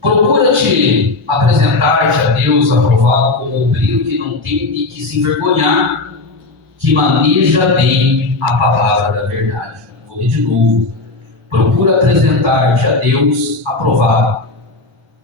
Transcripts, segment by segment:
Procura-te apresentar-te a Deus aprovado como obreiro que não tem de que se envergonhar, que maneja bem a palavra da verdade. Vou ler de novo. Procura apresentar-te a Deus aprovado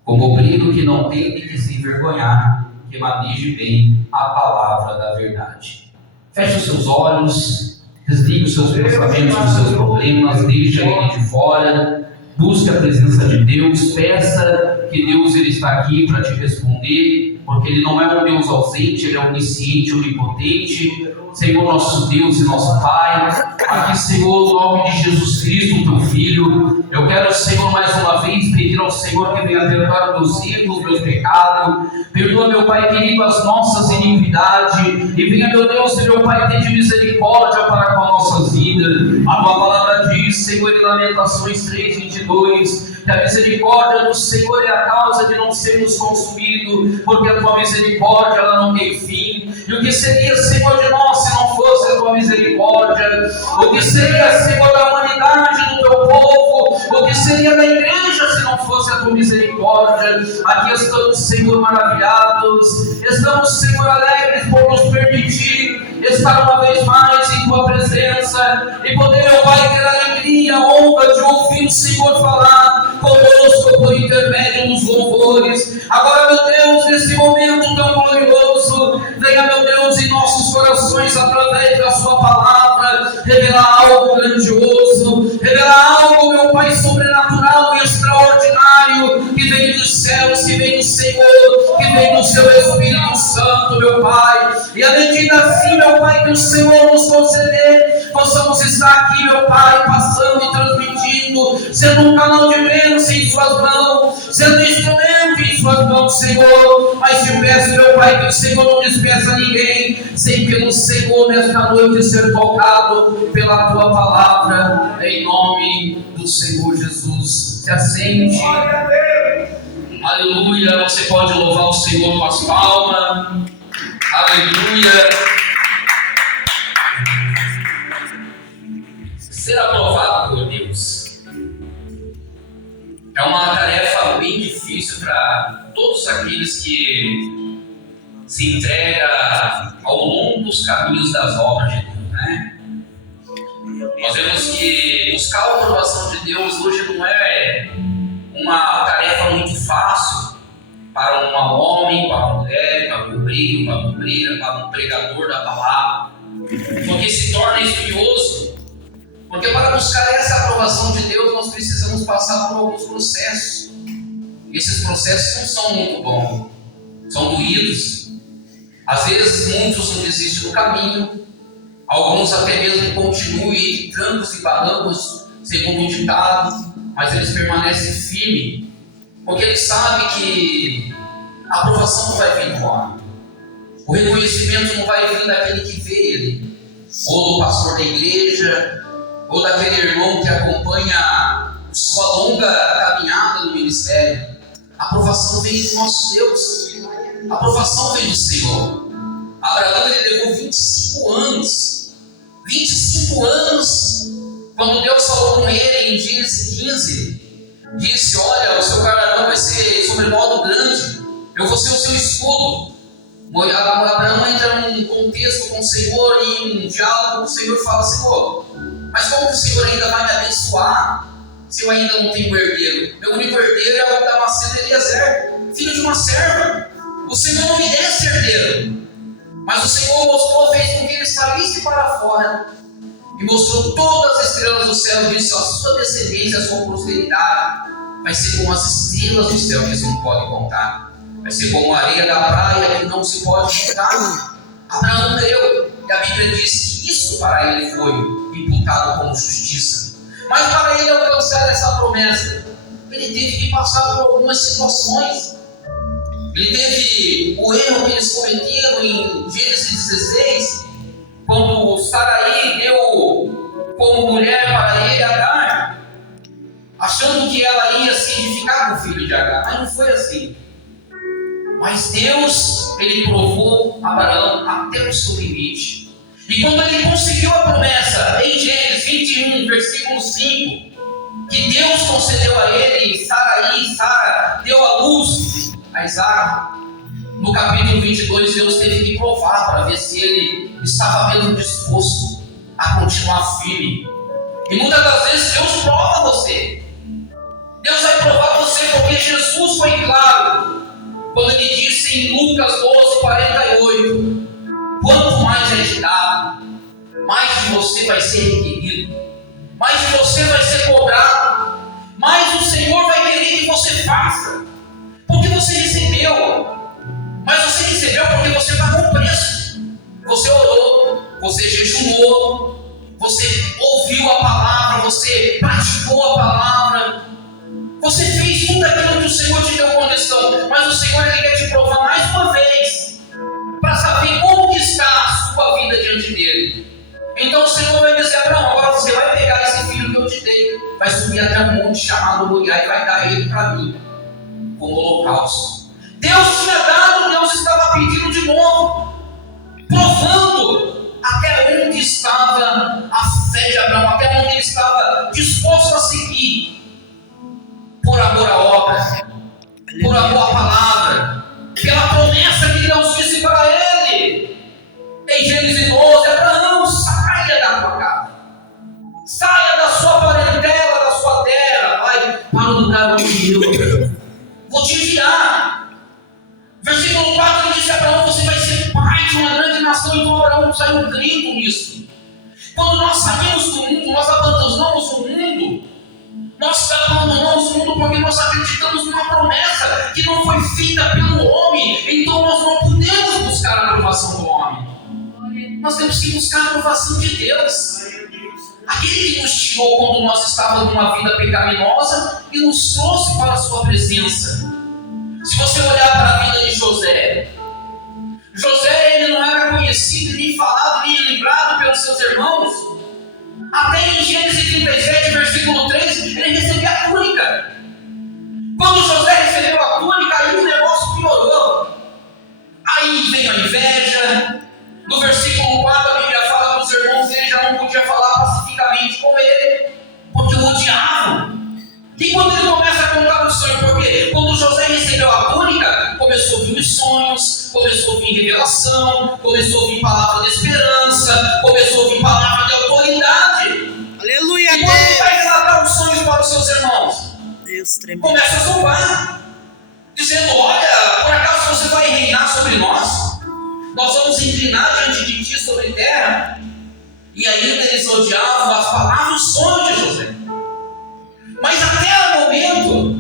como obreiro que não tem de que se envergonhar, que maneje bem a palavra da verdade. Feche os seus olhos, desligue os seus pensamentos dos seus problemas, deixa ele de fora, busque a presença de Deus, peça que Deus ele está aqui para te responder, porque Ele não é um Deus ausente, Ele é onisciente, onipotente. Senhor, nosso Deus e nosso Pai, aqui, Senhor, no nome de Jesus Cristo, Teu Filho, eu quero, Senhor, mais uma vez pedir ao Senhor que venha perdoar meus erros, meus pecados, perdoa, meu Pai querido, as nossas iniquidades, e venha, meu Deus e meu Pai, ter de misericórdia para com as nossas vidas. A Tua palavra diz, Senhor, em Lamentações 3:22, que a misericórdia do Senhor é a causa de não sermos consumidos, porque a Tua misericórdia ela não tem fim. E o que seria, Senhor, de nós se não fosse a Tua misericórdia? O que seria, Senhor, da humanidade do Teu povo? O que seria da igreja se não fosse a Tua misericórdia? Aqui estamos, Senhor, maravilhados, estamos, Senhor, alegres por nos permitir estar uma vez mais em Tua presença e poder, meu Pai, ter a alegria, a honra de ouvir o Senhor falar conosco por intermédio dos louvores. Agora, meu Deus, nesse momento tão glorioso, venha, meu Deus, em nossos corações, através da Sua palavra, revelar algo grandioso, revelar algo, meu Pai, sobrenatural e extraordinário, que vem dos céus, que vem do Senhor, que vem do Seu Espírito Santo, meu Pai. E à medida assim, meu Pai, que o Senhor nos conceder, possamos estar aqui, meu Pai, passando e transmitindo, sendo um canal de bênção em Suas mãos, sendo instrumento em Suas mãos, Senhor. Mas te peço, meu Pai, que o Senhor não despeça ninguém, sem pelo Senhor nesta noite ser tocado pela Tua palavra, em nome do Senhor Jesus. Se assente. Aleluia. Você pode louvar o Senhor com as palmas. Aleluia. Ser aprovado por Deus é uma tarefa bem difícil para todos aqueles que se entregam ao longo dos caminhos das obras de Deus, né? Nós vemos que buscar a aprovação de Deus hoje não é uma tarefa muito fácil para um homem, para uma mulher, para um obreiro, para uma obreira, para um pregador da palavra, porque se torna espinhoso. Porque para buscar essa aprovação de Deus, nós precisamos passar por alguns processos. Esses processos não são muito bons, são doídos. Às vezes, muitos não desistem do caminho, alguns até mesmo continuam entre trancos e barrancos, segundo o ditado, mas eles permanecem firmes, porque eles sabem que a aprovação não vai vir do homem, o reconhecimento não vai vir daquele que vê ele, ou do pastor da igreja, ou daquele irmão que acompanha sua longa caminhada no ministério. A aprovação vem do nosso Deus, a aprovação vem do Senhor. Abraão ele levou 25 anos, quando Deus falou com ele em Gênesis 15, disse: olha, o seu galardão vai ser sobremodo grande, eu vou ser o seu escudo. Abraão entra num contexto com o Senhor e em um diálogo com o Senhor fala: Senhor, mas como que o Senhor ainda vai me abençoar se eu ainda não tenho herdeiro? Meu único herdeiro é o Damasceno Eliezer, filho de uma serva. O Senhor não me desse herdeiro, mas o Senhor mostrou, fez com que ele saísse para fora e mostrou todas as estrelas do céu e disse: a sua descendência, a sua prosperidade vai ser como as estrelas do céu que você não pode contar, vai ser como a areia da praia que não se pode contar. Abraão creu e a Bíblia diz que isso para ele foi imputado como justiça. Mas para ele alcançar essa promessa, ele teve que passar por algumas situações. Ele teve o erro que eles cometeram em Gênesis 16, quando Sarai deu como mulher para ele Agar, achando que ela ia se edificar com o filho de Agar, mas não foi assim. Mas Deus, ele provou Abraão até o seu limite. E quando ele conseguiu a promessa, em Gênesis 21, versículo 5, que Deus concedeu a ele, Sara deu a luz a Isaac. No capítulo 22, Deus teve que provar para ver se ele estava mesmo disposto a continuar firme. E muitas das vezes Deus prova você. Deus vai provar você, porque Jesus foi claro quando ele disse em Lucas 12:48: quanto mais é te dado, mais de você vai ser requerido, mais de você vai ser cobrado, mais o Senhor vai querer que você faça, porque você recebeu. Mas você recebeu porque você pagou o preço. Você orou, você jejuou, você ouviu a palavra, você praticou a palavra, você fez tudo aquilo que o Senhor te deu condição. Mas o Senhor ele quer te provar mais uma vez, para saber como que está a sua vida diante dele. Então o Senhor vai dizer: Abraão, agora você vai pegar esse filho que eu te dei, vai subir até um monte chamado Moriá e vai dar ele para mim, como holocausto. Deus tinha dado, Deus estava pedindo de novo, provando até onde estava a fé de Abraão, até onde ele estava disposto a seguir, por amor à obra, por amor à palavra, pela promessa que Deus disse para ele, em Gênesis 12: Abraão, saia da tua casa, saia da sua parentela, da sua terra, vai para o lugar onde eu vou te enviar. Versículo 4 ele diz: Abraão, você vai ser pai de uma grande nação. Então Abraão saiu um grito nisso. Quando nós saímos do mundo, nós abandonamos o mundo. Nós abandonamos o mundo porque nós acreditamos numa promessa que não foi feita pelo homem. Então nós não podemos buscar a aprovação do homem. Nós temos que buscar a aprovação de Deus. Aquele que nos tirou quando nós estávamos numa vida pecaminosa e nos trouxe para a sua presença. Se você olhar para a vida de José, ele não era conhecido, nem falado, nem lembrado pelos seus irmãos. Até em Gênesis 37, versículo 3, ele recebeu a túnica. Quando José recebeu a túnica, aí o negócio piorou. Aí veio a inveja. No versículo 4, a Bíblia fala que os irmãos dele já não podiam falar pacificamente com ele, porque o odiavam. E quando ele começa a contar o sonho, porque quando José recebeu a túnica, começou a vir os sonhos, começou a vir revelação, começou a vir palavra de esperança, começou a vir palavra de autoridade. Aleluia, e quando ele vai relatar os sonhos para os seus irmãos, Deus tremendo, começa a zombar, dizendo: olha, por acaso você vai reinar sobre nós? Nós vamos inclinar diante de ti sobre a terra. E ainda eles odiavam as palavras, os sonhos de José. Mas até o momento,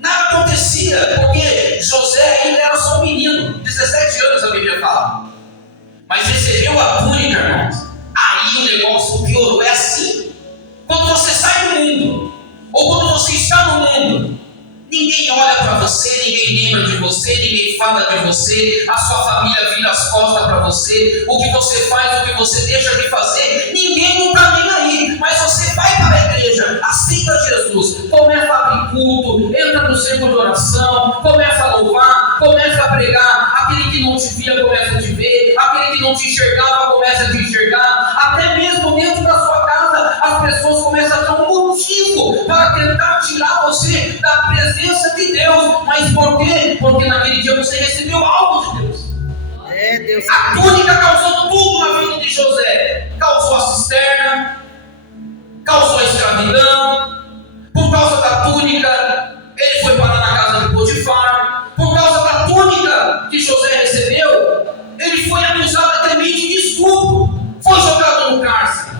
nada acontecia, porque José ainda era só um menino, 17 anos a Bíblia fala. Mas recebeu a túnica, irmãos. Aí o negócio piorou. É assim. Quando você sai do mundo, ou quando você está no mundo, ninguém olha para você, ninguém lembra de você, ninguém fala de você, a sua família vira as costas para você, o que você faz, o que você deixa de fazer, ninguém não está nem aí. Mas você vai para a igreja, aceita Jesus, começa a abrir culto, entra no centro de oração, começa a louvar, começa a pregar. Aquele que não te via começa a te ver, aquele que não te enxergava começa a te enxergar. Até mesmo dentro da sua casa, as pessoas começam a ter um motivo para tentar tirar você da presença de Deus. Mas por quê? Porque naquele dia você recebeu algo de Deus. Deus. A túnica causou tudo na vida de José. Causou a cisterna, causou a escravidão. Por causa da túnica, ele foi parar na casa de Potifar. Por causa da túnica que José recebeu, ele foi acusado até mesmo de estupro. Foi jogado no cárcere.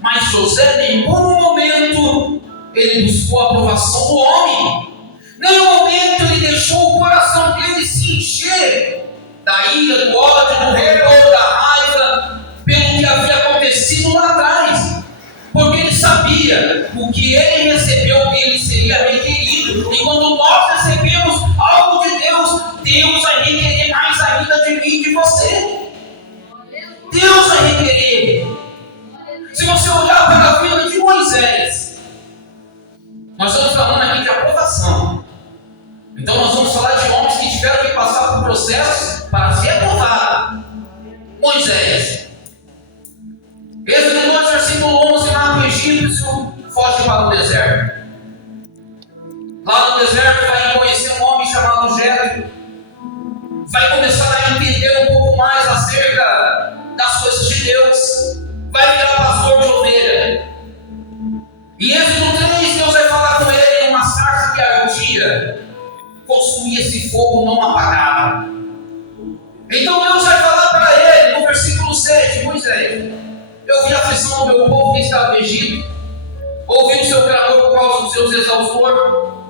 Mas José, em nenhum momento, ele buscou a aprovação do homem. Em nenhum momento ele deixou o coração dele se encher da ira, do ódio, do rancor, da raiva, pelo que havia acontecido lá atrás. Porque ele sabia o que ele recebeu dele seria requerido. E quando nós recebemos algo de Deus, Deus vai requerer mais ainda de mim e de você. Deus vai requerer. Se você olhar para a vida de Moisés, nós estamos falando aqui de aprovação. Então nós vamos falar de homens que tiveram que passar por processos para ser aprovado. Moisés, Êxodo 2, versículo 11, mata o egípcio, foge para o deserto. Lá no deserto vai conhecer um homem chamado Jetro. Vai começar a entender um pouco mais acerca das coisas de Deus. Vai virar pastor de ovelha. Em Êxodo 3, Deus vai falar com ele em uma sarça que ardia, consumia esse fogo não apagava. Então Deus vai falar para ele no versículo 7, Moisés, eu vi a aflição do meu povo que está no Egito, ouvi o seu clamor por causa dos seus exaustores,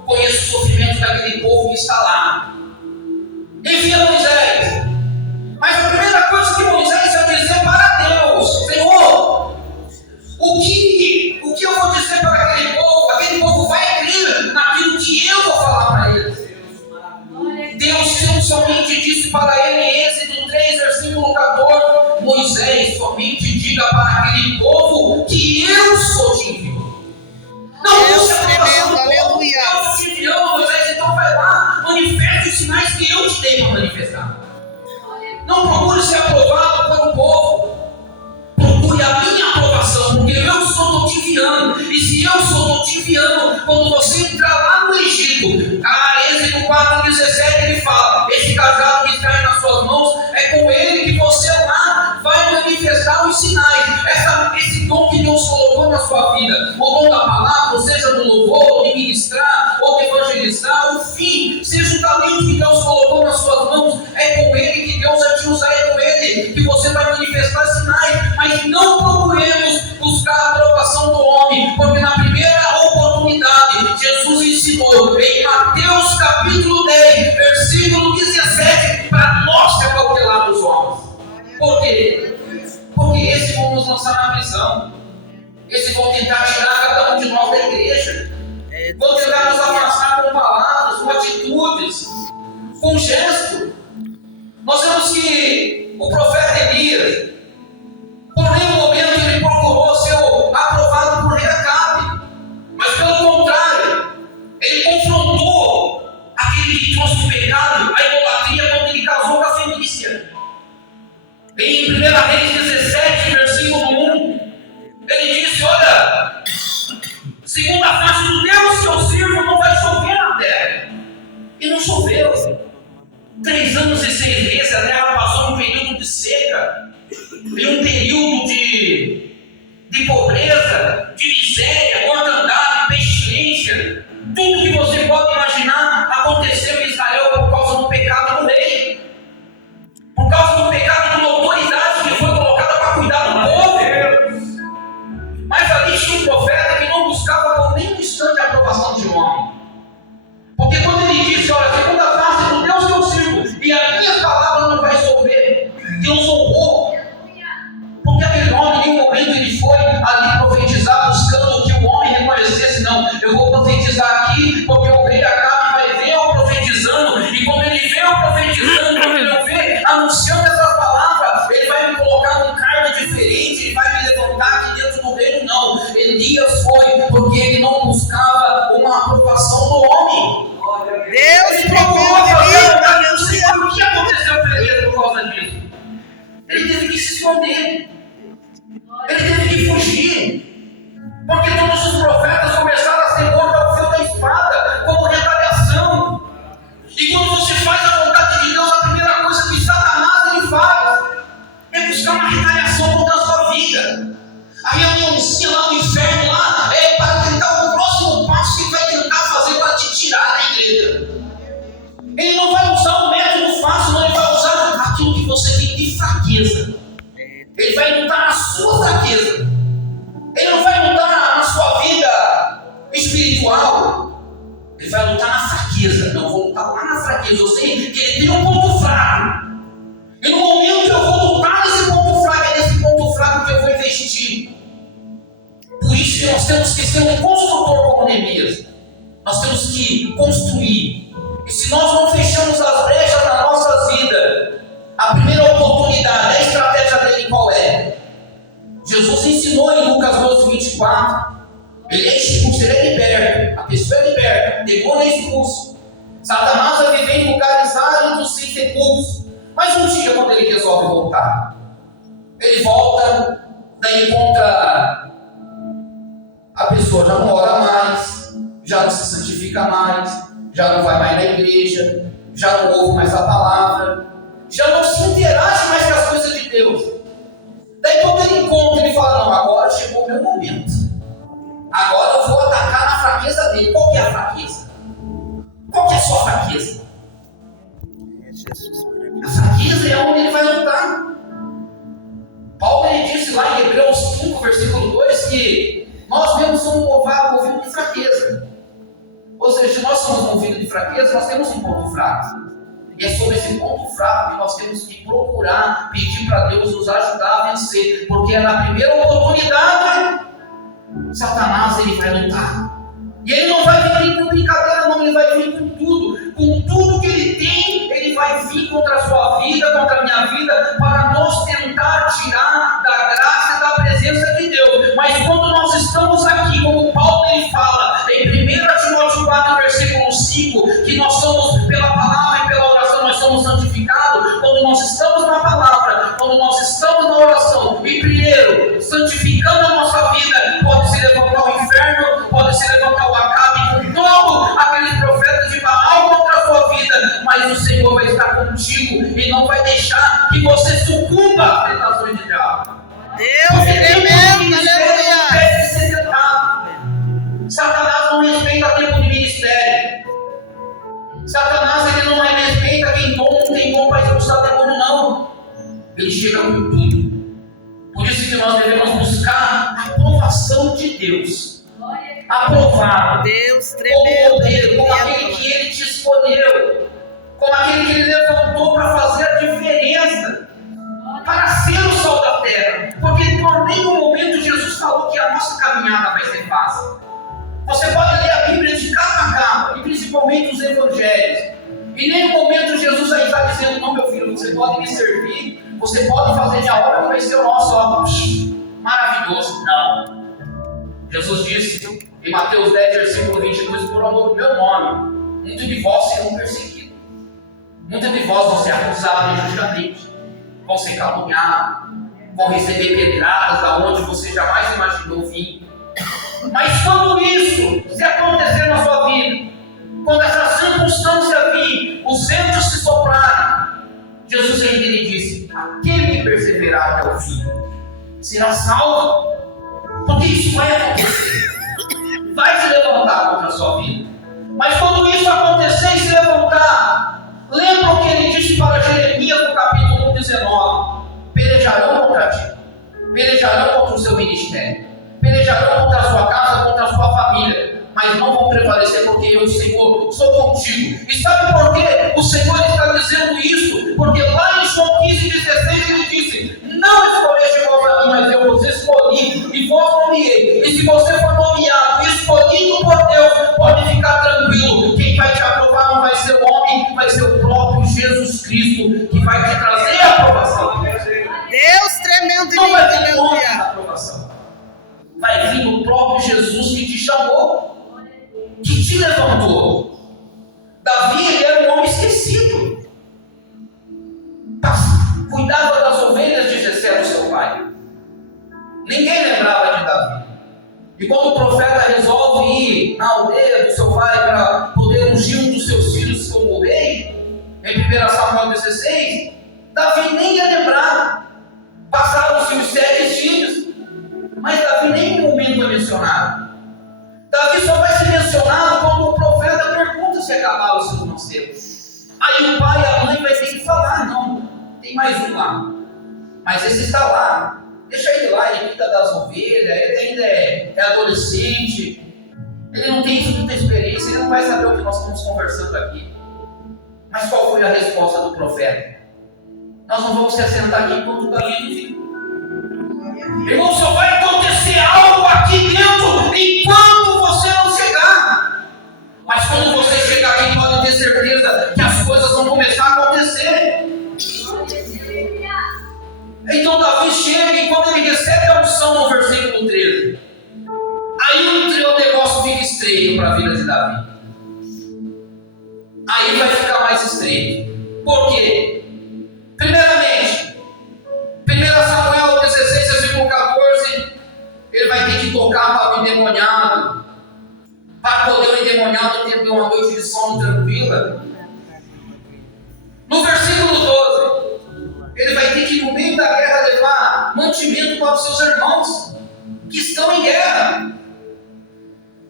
conheço o sofrimento daquele povo que está lá. Envia Moisés. Mas a primeira coisa que Moisés vai dizer para Deus: Senhor, o que eu vou dizer para aquele povo? Aquele povo vai crer naquilo que eu vou falar para eles. Deus não somente disse para ele em Êxodo 3, versículo 14: Moisés, somente diga para aquele povo que eu sou divino. Não, Deus tremendo, aleluia. Eu sou divino, Moisés, então vai lá, manifeste os sinais que eu te dei para manifestar. Não procure ser aprovado pelo povo. Procure a minha aprovação, porque eu sou te enviando. E se eu sou te enviando, quando você entrar lá no Egito, Êxodo 4,17, ele fala: esse cajado que está aí nas suas mãos, é com ele que você lá vai manifestar os sinais. Esse dom que Deus colocou na sua vida, o dom da palavra, seja do louvor, de ministrar, ou de evangelizar, o fim, seja o talento que Deus colocou nas suas mãos, é com ele que Deus vai te usar, é com ele que você vai manifestar sinais. Mas não procuremos buscar a aprovação do homem, porque na primeira oportunidade Jesus ensinou em Mateus capítulo 10, versículo 17, para nós se acautelar dos homens. Por quê? Porque esses vão nos lançar na prisão. Esses vão tentar tirar cada um de nós da igreja. Vão tentar nos afastar com palavras, com atitudes, com gesto. Nós vemos que o profeta Elias, por nenhum momento ele procurou ser aprovado por rei Acabe, mas pelo contrário, ele confrontou aquele que trouxe o pecado, a idolatria, quando ele casou com a Fenícia. Em 1 Reis 17, versículo 1, ele disse: olha, segundo a face do Deus que eu sirvo, não vai chover na terra. E não choveu. 3 anos e 6 meses a terra passou um período de seca, em um período de pobreza, de miséria, mortandade, pestilência. Tudo que você pode imaginar aconteceu em Israel por causa do pecado do rei, por causa do pecado de uma autoridade que foi colocada para cuidar do povo. Mas ali tinha um profeta que não buscava por nenhum instante a aprovação de um homem, porque quando ele disse: olha, segundo a face do Deus que eu sirvo, e a minha palavra não vai sofrer, Deus honrou. Porque aquele homem, em nenhum momento ele foi ali profetizar buscando que o homem reconhecesse. Não, eu vou profetizar aqui porque o rei Acabe vai ver eu profetizando, e quando ele vê eu profetizando, quando ele não vê anunciando essas palavras, ele vai me colocar num cargo diferente, ele vai me levantar aqui dentro do reino. Não, Elias foi porque ele não buscava uma aprovação do homem. Deus procurou fazer, não sei o que aconteceu com ele por causa disso. Ele teve que se esconder, ele teve que fugir, porque todos os profetas começaram a ser mortos ao fio da espada, como retaliação. E quando você faz a vontade de Deus, a primeira coisa que Satanás ele faz é buscar uma retaliação contra a sua vida. A reuniãozinha lá no inferno lá é para tentar o próximo passo que ele vai tentar fazer para te tirar da igreja. Ele não vai usar um método fácil, não, ele vai usar aquilo que você tem de fraqueza. Ele vai lutar na sua fraqueza. Ele não vai lutar na sua vida espiritual. Ele vai lutar na fraqueza. Não, vou lutar lá na fraqueza. Eu sei que ele tem um ponto fraco. E no momento que eu vou lutar nesse ponto fraco, é nesse ponto fraco que eu vou investir. Por isso que nós temos que ser um construtor como Neemias. Nós temos que construir. E se nós não fechamos as brechas na nossa vida, a primeira oportunidade, a estratégia dele qual é? Jesus ensinou em Lucas 12, 24. Ele é expulso, ele é liberto. A pessoa é liberta, demônio é expulso. Satanás vai viver em lugares áridos sem recursos. Mas um dia, quando ele resolve voltar, ele volta, daí encontra a pessoa já não ora mais, já não se santifica mais, já não vai mais na igreja, já não ouve mais a palavra, já não se interage mais com as coisas de Deus. Daí quando ele encontra, ele fala, não, agora chegou o meu momento. Agora eu vou atacar na fraqueza dele. Qual que é a fraqueza? Qual que é a sua fraqueza? A fraqueza é onde ele vai lutar. Paulo ele disse lá em Hebreus 5, versículo 2, que nós mesmos somos movidos de fraqueza. Ou seja, se nós somos movidos de fraqueza, nós temos um ponto fraco. E é sobre esse ponto fraco que nós temos que procurar, pedir para Deus nos ajudar a vencer. Porque é na primeira oportunidade, Satanás ele vai lutar. E ele não vai vir com brincadeira, não, ele vai vir com tudo. Com tudo que ele tem, ele vai vir contra a sua vida, contra a minha vida, para nos tentar tirar da graça e da presença de Deus. Mas quando nós estamos aqui, como Paulo ele fala, em 1 Timóteo 4, versículo 5, que nós somos, pela palavra e pela oração, nós somos santificados. Quando nós estamos na palavra, quando nós estamos na oração, e primeiro, santificando a nossa vida, pode se levantar o inferno, pode se levantar o Acabe, com todo aquele profeta de Baal contra a sua vida, mas o Senhor vai estar contigo e não vai deixar que você sucumba às tentações de diabo. Deus é mesmo, aleluia. Satanás não respeita tempo de ministério. Satanás ele não respeita quem tem dom para expulsar demônio, não. Ele chega com tudo. Por isso que nós devemos buscar a aprovação de Deus. Aprovado. Deus tremendo. Como aquele que ele te escolheu. Como aquele que ele levantou para fazer a diferença. Para ser o sol da terra. Porque por nenhum momento Jesus falou que a nossa caminhada vai ser fácil. Você pode ler a Bíblia de capa a capa, e principalmente os evangelhos. Em nenhum momento Jesus aí está dizendo, não meu filho, você pode me servir, você pode fazer minha obra que vai ser o nosso obra maravilhoso. Não. Jesus disse em Mateus 10, versículo 22, por amor do meu nome, muitos de vós serão perseguidos. Muitos de vós vão ser acusados injustamente, vão ser caluniados, vão receber pedradas da onde você jamais imaginou vir. Mas quando isso se acontecer na sua vida, quando essa circunstância vir, os ventos se soprarem, Jesus ainda lhe disse, aquele que perseverar até o fim, será salvo, porque isso vai acontecer, vai se levantar contra a sua vida. Mas quando isso acontecer e se levantar, lembra o que ele disse para Jeremias no capítulo 19, pelejarão contra ti, pelejarão contra o seu ministério, pelejarão contra a sua casa, contra a sua família, mas não vão prevalecer, porque eu, Senhor, sou contigo. E sabe por que o Senhor está dizendo isso? Porque lá em João 15:16 ele disse, não escolheste vós a mim, mas eu vos escolhi e vos nomeei. E se você for nomeado e escolhido por Deus, pode ficar tranquilo, quem vai te aprovar não vai ser o homem, vai ser o próprio Jesus Cristo, que vai te trazer a aprovação. Deus tremendo. Não vai ter como a aprovação. Vai vir o próprio Jesus que te chamou, que te levantou. Davi, ele era um homem esquecido. Cuidava das ovelhas de Jessé, do seu pai. Ninguém lembrava de Davi. E quando o profeta resolve ir na aldeia do seu pai para poder ungir um dos seus filhos como rei, em 1 Samuel 16, Davi nem ia lembrar. Passaram-se os 7 filhos, mas Davi nem em nenhum momento é mencionado. Davi só vai ser mencionado quando o profeta pergunta se acabaram os seus mancebos. Aí o pai e a mãe vai ter que falar, não, tem mais um lá. Mas esse está lá. Deixa ele lá, ele cuida das ovelhas, ele ainda é adolescente. Ele não tem muita experiência, ele não vai saber o que nós estamos conversando aqui. Mas qual foi a resposta do profeta? Nós não vamos se assentar aqui enquanto Davi não vir. Irmão, só vai acontecer algo aqui dentro enquanto você não chegar. Mas quando você chegar aqui, pode ter certeza que as coisas vão começar a acontecer. Então Davi chega e quando ele recebe a unção no versículo 13, aí o negócio fica estreito para a vida de Davi. Aí vai ficar mais estreito. Por quê? Primeiramente, 1 Samuel 16, versículo 14, ele vai ter que tocar para o endemoniado, para poder o ter uma noite de sono tranquila. No versículo 12, ele vai ter que, no meio da guerra, levar mantimento para os seus irmãos que estão em guerra.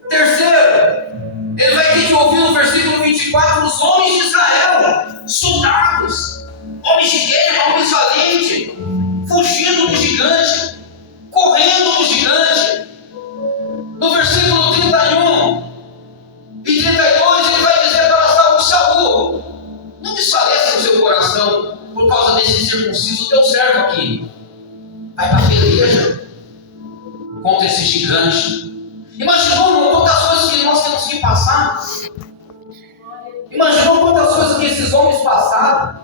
Terceiro, ele vai ter que ouvir no versículo 24 os homens de Israel, soldados, homens de guerra, homens valentes, fugindo do gigante, correndo do gigante. No versículo 31 e 32, ele vai dizer para Saul: não desfaleça o seu coração por causa desse circunciso teu servo aqui. Vai para a peleja contra esse gigante. Imaginou quantas coisas que nós temos que passar? Imaginou quantas coisas que esses homens passaram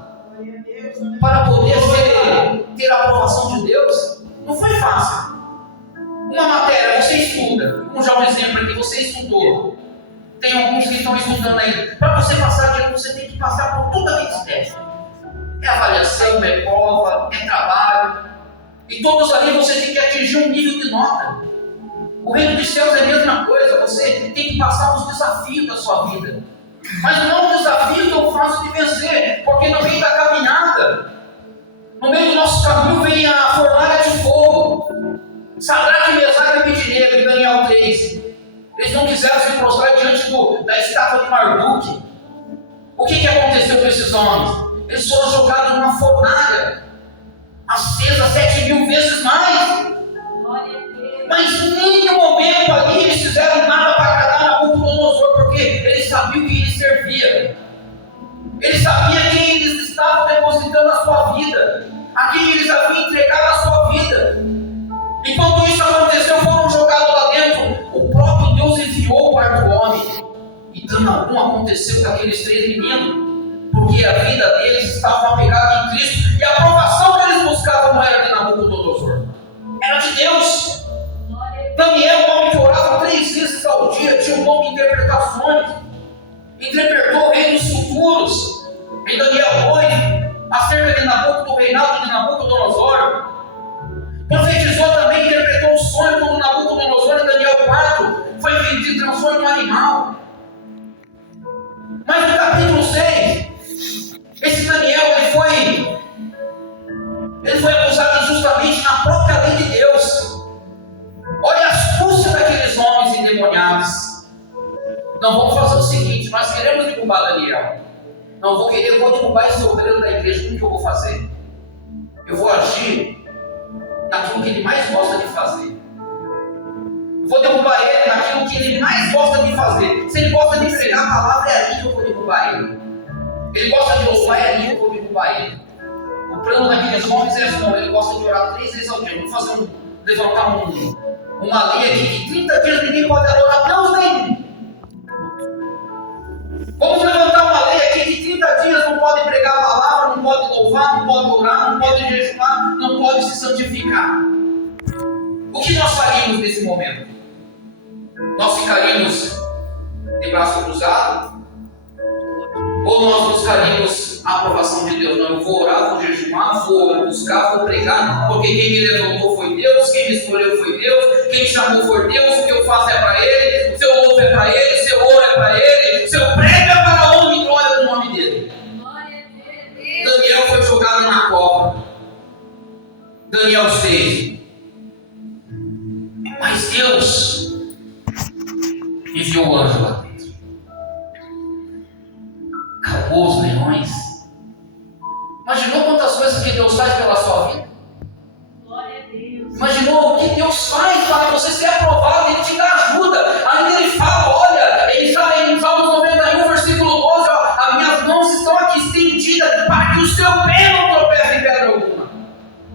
para poder ter a aprovação de Deus? Não foi fácil. Uma matéria, você estuda. Vamos já um exemplo aqui, você estudou. Tem alguns que estão estudando aí. Para você passar aquilo, você tem que passar por tudo aqueles testes. É avaliação, é prova, é trabalho. E todos ali você tem que atingir um nível de nota. O reino dos céus é a mesma coisa. Você tem que passar os desafios da sua vida. Mas não é um desafio tão fácil de vencer. Porque no meio da caminhada, no meio do nosso caminho, vem a fornalha de fogo. Sadraque, Mesaque e Abednego, em Daniel 3. Eles não quiseram se prostrar diante da estátua de Marduk. O que aconteceu com esses homens? Eles foram jogados numa fornalha, acesa 7.000 vezes mais. Mas em nenhum momento ali eles fizeram nada para agradar Nabucodonosor, porque eles sabiam que ele servia. Eles sabiam quem eles estavam depositando a sua vida, a quem eles haviam entregado a sua vida. E quando isso aconteceu, foram jogados lá dentro. O próprio Deus enviou o quarto homem. E dano algum aconteceu com aqueles 3 meninos, porque a vida deles estava apegada em Cristo. E a aprovação que eles buscavam não era de Nabucodonosor, era de Deus. Daniel, um homem que orava 3 vezes ao dia, tinha um dom de interpretações. Interpretou reinos futuros. Em Daniel 8, acerca de do reinado de Nabucodonosor. Profetizou também, interpretou o sonho quando Nabucodonosor, em Daniel 4, foi vendido e transformado em um animal. Mas no capítulo 6, esse Daniel ele foi acusado injustamente na própria lei de Deus. Olha a astúcia daqueles homens endemoniados. Não vamos fazer o seguinte: nós queremos derrubar Daniel. Não vou querer, eu vou derrubar esse obreiro da igreja. Como que eu vou fazer? Eu vou agir naquilo que ele mais gosta de fazer. Vou derrubar ele naquilo que ele mais gosta de fazer. Se ele gosta de pregar a palavra, é ali que eu vou derrubar ele. Ele gosta de louvar, é ali que eu vou derrubar ele. O plano daqueles homens é assim: ele gosta de orar 3 vezes ao dia. Vamos levantar uma lei aqui que 30 dias ninguém pode adorar Deus nem. Vamos levantar uma lei aqui que 30 dias não pode pregar a palavra, não pode louvar, não pode orar, não pode jejuar, não pode se santificar. O que nós faríamos nesse momento? Nós ficaríamos de braço cruzado? Ou nós buscaríamos a aprovação de Deus? Não, eu vou orar, vou jejuar, vou buscar, vou pregar, porque quem me levantou foi Deus, quem me escolheu foi Deus, quem me chamou foi Deus, o que eu faço é para Ele, o seu louvo é para Ele, o seu ouro é para Ele, o seu prego é para a honra e glória do nome dEle. Daniel foi jogado na cova. Daniel 6. Mas Deus enviou o anjo lá dentro. Acabou os leões. Imaginou quantas coisas que Deus faz pela sua vida? Imaginou o que Deus faz para você ser aprovado? Ele te dá ajuda. Ainda ele fala, olha, ele fala em Salmos 91, versículo 12, as minhas mãos estão aqui estendidas para que o seu pé não tropece em pedra alguma.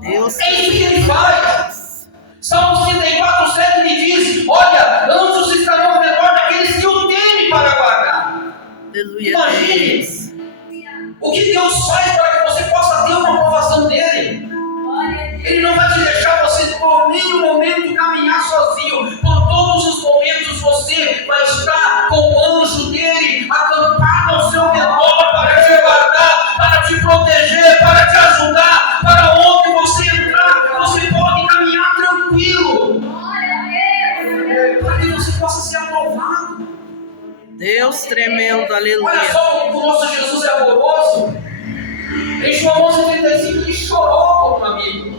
Deus. É isso que ele faz. Salmos 34, 7, ele diz, olha, anjos estarão ao redor daqueles que o temem para guardar. Aleluia. Imagine o que Deus faz para que você possa ter uma aprovação dele. Ele não vai te deixar você por nenhum momento caminhar sozinho. Por todos os momentos você vai estar com o anjo dele acampado ao seu redor para te guardar, para te proteger, para te ajudar. Para onde você entrar, você pode caminhar tranquilo. Para que você possa ser aprovado. Deus tremendo. tremendo, Olha aleluia. só como o nosso Jesus é amoroso. Em João 11:35 ele chorou por um amigo.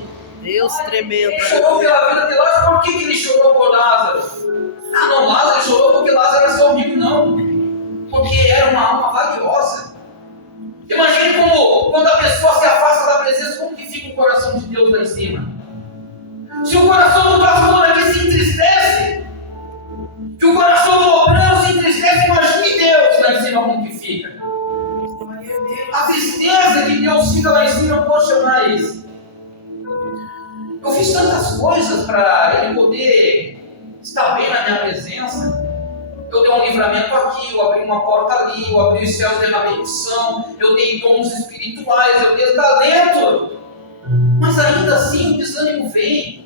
Deus tremendo, Ele chorou pela vida de Lázaro. Por que ele chorou por Lázaro? Ah, não, Lázaro chorou porque Lázaro era seu amigo, não. Porque era uma alma valiosa. Imagine como, quando a pessoa se afasta da presença, como que fica o coração de Deus lá em cima. Se o coração do pastor aqui se entristece, que o coração do obreiro se entristece, imagine Deus lá em cima como que fica. A tristeza que Deus fica lá em cima, eu posso chamar isso. Eu fiz tantas coisas para Ele poder estar bem na minha presença. Eu dei um livramento aqui, eu abri uma porta ali, eu abri os céus, dei uma bendição, eu dei dons espirituais, eu dei talento. Mas ainda assim o desânimo vem.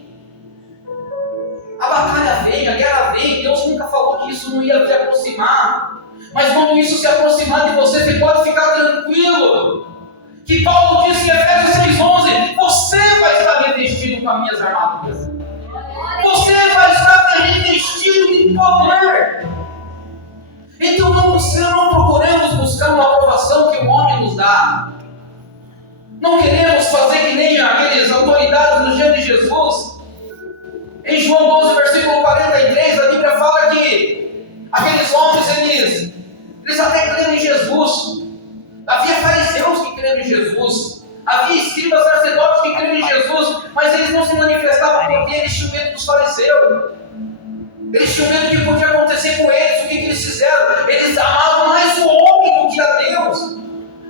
A batalha vem, a guerra vem. Deus nunca falou que isso não ia te aproximar. Mas quando isso se aproximar de você, você pode ficar tranquilo. Que Paulo disse em Efésios 6:11: você vai estar revestido com as minhas armaduras. Você vai estar revestido de poder. Então não procuremos buscar uma aprovação que o homem nos dá. Não queremos fazer que nem aqueles autoridades no dia de Jesus. Em João 12, versículo 43, a Bíblia fala que aqueles homens, eles até creram em Jesus. Havia fariseus que creram em Jesus. Havia escribas sacerdotes que creram em Jesus, mas eles não se manifestavam porque eles tinham medo dos fariseus. Eles tinham medo do que podia acontecer com eles. O que eles fizeram? Eles amavam mais o homem do que a Deus.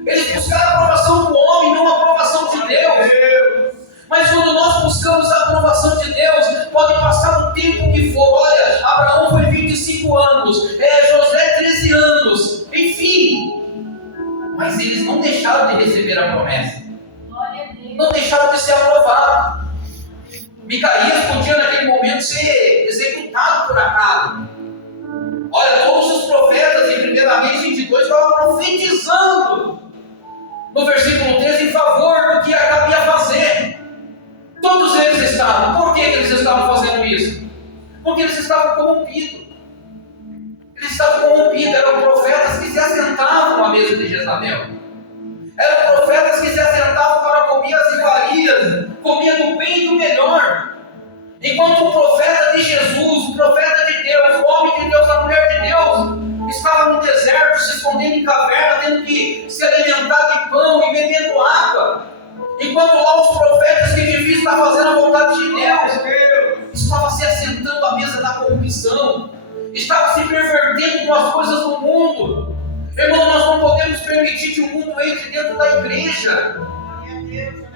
Eles buscaram a aprovação do homem, não a aprovação de Deus. Mas quando nós buscamos a aprovação de Deus, pode passar o tempo que for. Olha, Abraão foi 25 anos, José 13 anos, enfim. Mas eles não deixaram de receber a promessa. Não deixaram de ser aprovados. Micaías podia naquele momento ser executado por Acabe. Olha, todos os profetas em 1 22 estavam profetizando no versículo 13 em favor do que Acabe ia fazer. Todos eles estavam. Por que eles estavam fazendo isso? Porque eles estavam corrompidos. Eles estavam corrompidos. Eram profetas que se assentavam à mesa de Jezabel. Eram profetas que se assentavam para comer as iguarias, comer do bem e do melhor. Enquanto o profeta de Jesus, o profeta de Deus, o homem de Deus, a mulher de Deus, estava no deserto, se escondendo em caverna, tendo que se alimentar de pão e bebendo água. Enquanto lá os profetas que deviam estar fazendo a vontade de Deus, estavam se assentando à mesa da corrupção, estavam se pervertendo com as coisas do mundo. Irmão, nós não podemos permitir que o mundo entre dentro da igreja.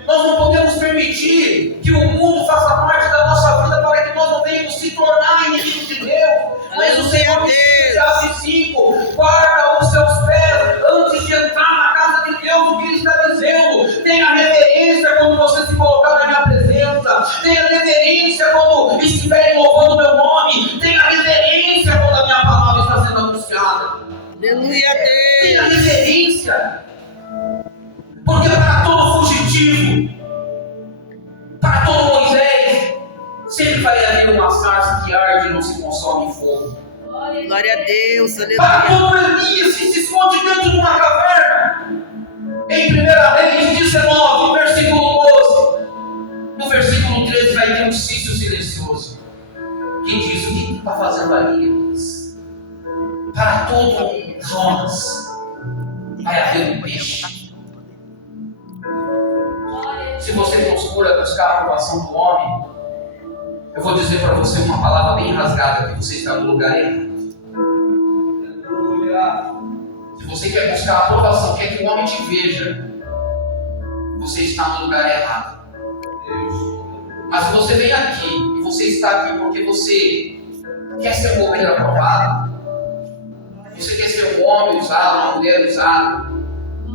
Nós não podemos permitir que o mundo faça parte da nossa vida para que nós não venhamos se tornar inimigos de Deus. Mas o Senhor diz, 5, guarda os seus pés antes de entrar na casa de Deus. O que Ele está dizendo? Tenha reverência quando você se colocar na minha presença. Tenha reverência quando estiverem louvando o meu nome. Tenha reverência quando a minha palavra está sendo anunciada. Aleluia, Deus. Tenha reverência. Porque para todo fugitivo, para todo Moisés, sempre vai haver uma sarça que arde e não se consome em fogo. Glória a Deus, aleluia. Para todo Elias que se esconde dentro de uma caverna. Em 1 Reis 19, versículo 12. No versículo 13 vai ter um cício silencioso. Que diz, o que está fazendo ali, Elias? Para todo Jonas vai haver um peixe. Se você procura buscar a aprovação do homem, eu vou dizer para você uma palavra bem rasgada, que você está no lugar errado. Se você quer buscar a aprovação, quer que o homem te veja, você está no lugar errado. Mas se você vem aqui, e você está aqui porque você quer ser um obreiro aprovado, você quer ser um homem usado, uma mulher usada,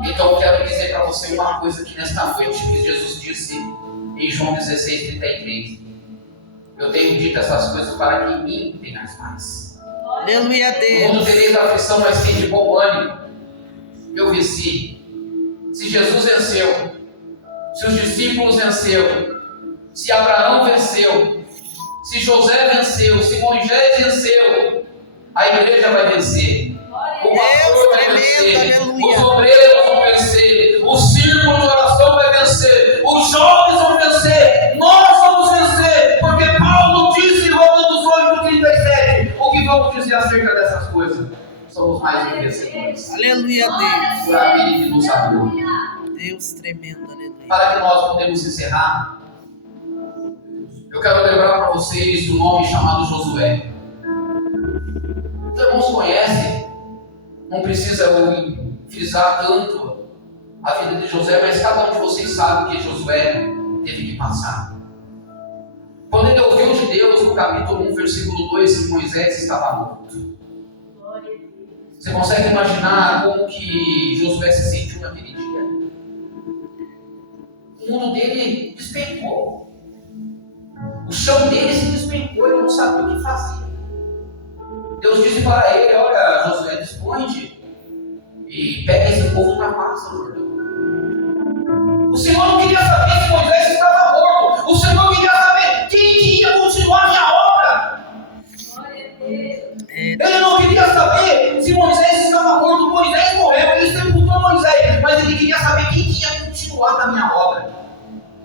então eu quero dizer para você uma coisa que nesta noite que Jesus disse em João 16:33. Eu tenho dito essas coisas para que em mim tenhas paz. Aleluia, Deus. Quando tereis aflição, mas tem de bom ânimo. Eu venci. Se Jesus venceu, se os discípulos venceram, se Abraão venceu, se José venceu, se Moisés venceu, a igreja vai vencer. O o pastor vai vencer, aleluia. os obreiros vão vencer, o círculo de oração vai vencer, os jovens vão vencer, nós vamos vencer, porque Paulo disse em Romanos 8:37, o que vamos dizer acerca dessas coisas? Somos mais do que vencedores. Aleluia, Deus. Por aquele que nos amou. Deus tremendo, aleluia. Para que nós podemos encerrar, eu quero lembrar para vocês do nome chamado Josué. Os irmãos conhecem, não precisa eu frisar tanto a vida de Josué, mas cada um de vocês sabe o que Josué teve que passar. Quando ele ouviu de Deus, no capítulo 1, versículo 2, que Moisés estava morto. Você consegue imaginar como que Josué se sentiu naquele dia? O mundo dele despencou. O chão dele se despencou, ele não sabia o que fazer. Deus disse para ele: olha, Josué, dispõe-te e pega esse povo na passa, Jordão. O Senhor não queria saber se Moisés estava morto. O Senhor queria saber quem que ia continuar a minha obra. Ele não queria saber se Moisés estava morto. Moisés morreu, ele sepultou Moisés, mas ele queria saber quem que ia continuar na minha obra.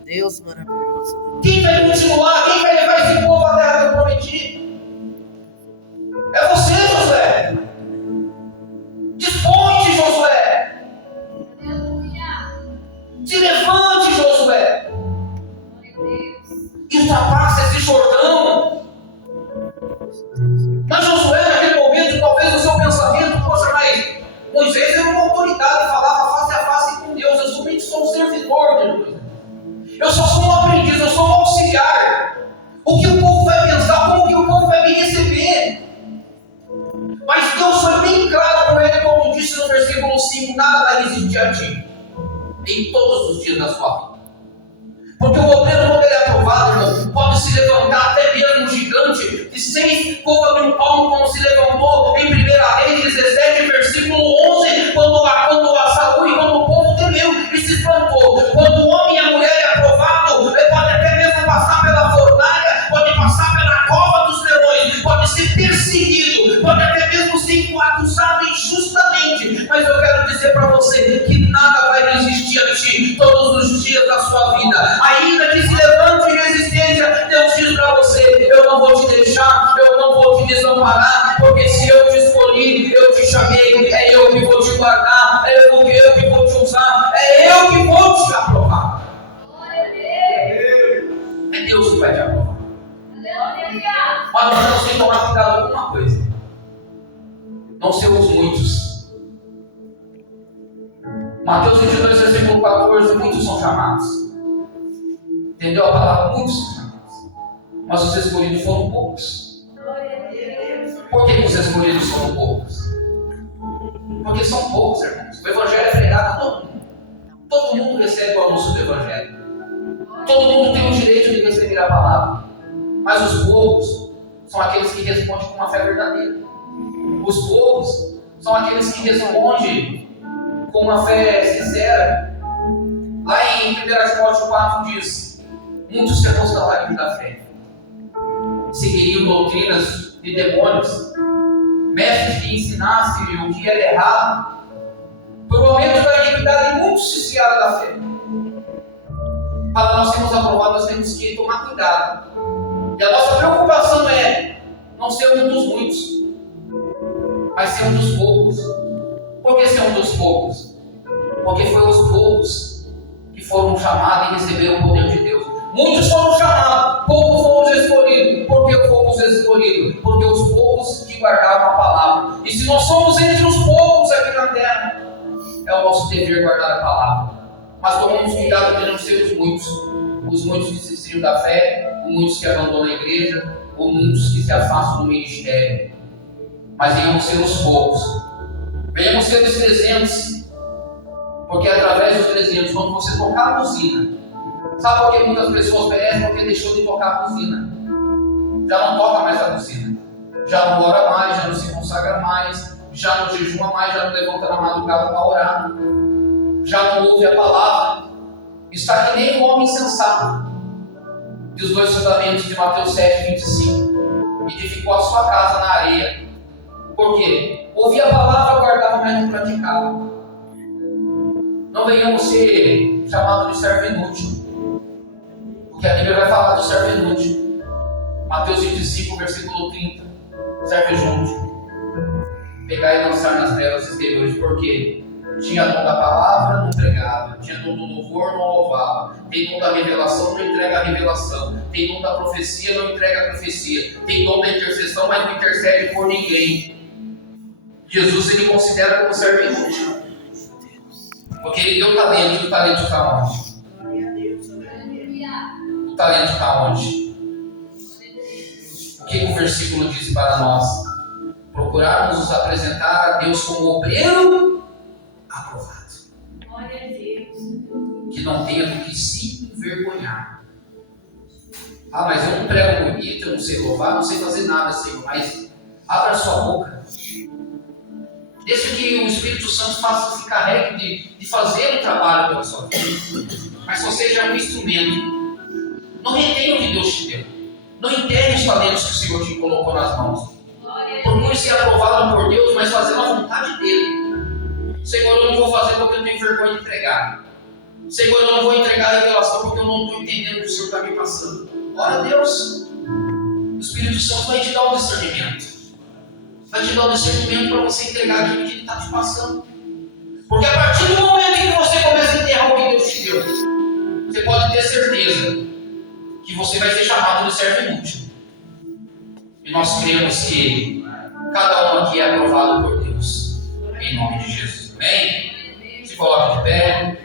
Deus maravilhoso. Quem vai continuar? Quem vai levar esse povo à terra que eu prometi? É você, Josué. Dispõe-te, Josué. Se levante, Josué. Ultrapassa esse Jordão. Mas Josué, naquele momento, talvez o seu pensamento, poxa, mas Moisés era uma autoridade, falava face a face com Deus. Eu somente sou um servidor de Deus. Eu só sou um aprendiz, eu sou um auxiliar. O que o povo vai pensar, como que o povo vai me receber? Mas Deus foi bem claro para ele, como disse no versículo 5, nada vai resistir a ti em todos os dias da sua vida. Porque o obreiro, quando ele é aprovado, irmão, pode se levantar até mesmo um gigante de 6 covas de um palmo, como se levantou em 1 Reis 17, versículo 11, quando a Saúl e quando o povo temeu e se espantou. Quando o homem e a mulher é aprovado, ele pode até mesmo passar pela fornalha, pode passar pela cova dos leões, pode ser perseguido, pode até mesmo ser acusado injustamente. Mas eu quero dizer para você que nada vai resistir a ti todos os dias da sua vida. Ainda que se levante resistência, Deus diz para você: eu não vou te deixar, eu não vou te desamparar, porque se eu te escolhi, eu te chamei, é eu que vou te guardar, é eu que vou te usar, é eu que vou te aprovar. É Deus que vai te aprovar. Mas nós temos que tomar cuidado com uma coisa: não sermos muitos. Mateus 22, versículo 14, muitos são chamados. Entendeu a palavra? Muitos são chamados, mas os escolhidos foram poucos. Por que os escolhidos foram poucos? Porque são poucos, irmãos. O evangelho é pregado a todo mundo. Todo mundo recebe o anúncio do evangelho. Todo mundo tem o direito de receber a palavra. Mas os poucos são aqueles que respondem com uma fé verdadeira. Os poucos são aqueles que respondem com uma fé sincera. Lá em 1 Timóteo 4 diz: muitos se apostolariam da fé, seguiriam doutrinas de demônios, mestres que ensinassem o que era errado. Por momentos da iniquidade, muitos se desviaram da fé. Para nós sermos aprovados, nós temos que tomar cuidado. E a nossa preocupação é não ser um dos muitos, mas ser um dos poucos. Por que ser um dos poucos? Porque foi os poucos que foram chamados e receberam o poder de Deus. Muitos foram chamados, poucos fomos escolhidos. Por que fomos escolhidos? Porque os poucos que guardavam a palavra. E se nós somos entre os poucos aqui na terra, é o nosso dever guardar a palavra. Mas tomamos cuidado de não ser os muitos. Os muitos que se desviam da fé, os muitos que abandonam a igreja, ou muitos que se afastam do ministério. Mas venhamos ser os poucos. Venhamos ser os 300. Porque através dos 300, quando você tocar a buzina, sabe por que muitas pessoas perecem? Porque deixou de tocar a buzina. Já não toca mais a buzina. Já não ora mais, já não se consagra mais, já não jejuma mais, já não levanta na madrugada para orar. Já não ouve a palavra. Está que nem um homem sensato. Diz os 2 mandamentos de Mateus 7, 25. Edificou a sua casa na areia. Por quê? Ouvia a palavra, guardava, mas não praticava. Não venhamos ser chamados de servo inútil. Porque a Bíblia vai falar de servo inútil. Mateus 25, versículo 30. Servo inútil. Pegar e lançar nas trevas exteriores. Por quê? Tinha dom da palavra, não pregava. Tinha dom do louvor, não louvava. Tem dom da revelação, não entrega a revelação. Tem dom da profecia, não entrega a profecia. Tem dom da intercessão, mas não intercede por ninguém. Jesus, ele considera como servo inútil. Porque ele deu talento, e o talento está onde? O talento está onde? O que o versículo diz para nós? Procurarmos nos apresentar a Deus como obreiro aprovado. Que não tenha do que se envergonhar. Ah, mas eu não prego bonito, eu não sei louvar, não sei fazer nada, Senhor. Mas abra a sua boca. Deixa que o Espírito Santo faça, se carregue de fazer o trabalho pela sua vida. Mas só seja um instrumento. Não retenha o que Deus te deu. Não enterre os talentos que o Senhor te colocou nas mãos. Procure ser aprovado por Deus, mas fazendo a vontade dele. Senhor, eu não vou fazer porque eu tenho vergonha de entregar. Senhor, eu não vou entregar a revelação porque eu não estou entendendo o que o Senhor está me passando. Ora a Deus. O Espírito Santo vai te dar um discernimento. Vai te dar um discernimento para você entregar aquilo que Ele está te passando. Porque a partir do momento em que você começa a enterrar o que Deus te deu, você pode ter certeza que você vai ser chamado de servo inútil. E nós cremos que cada um aqui é aprovado por Deus. Em nome de Jesus. Amém? Se coloque de pé.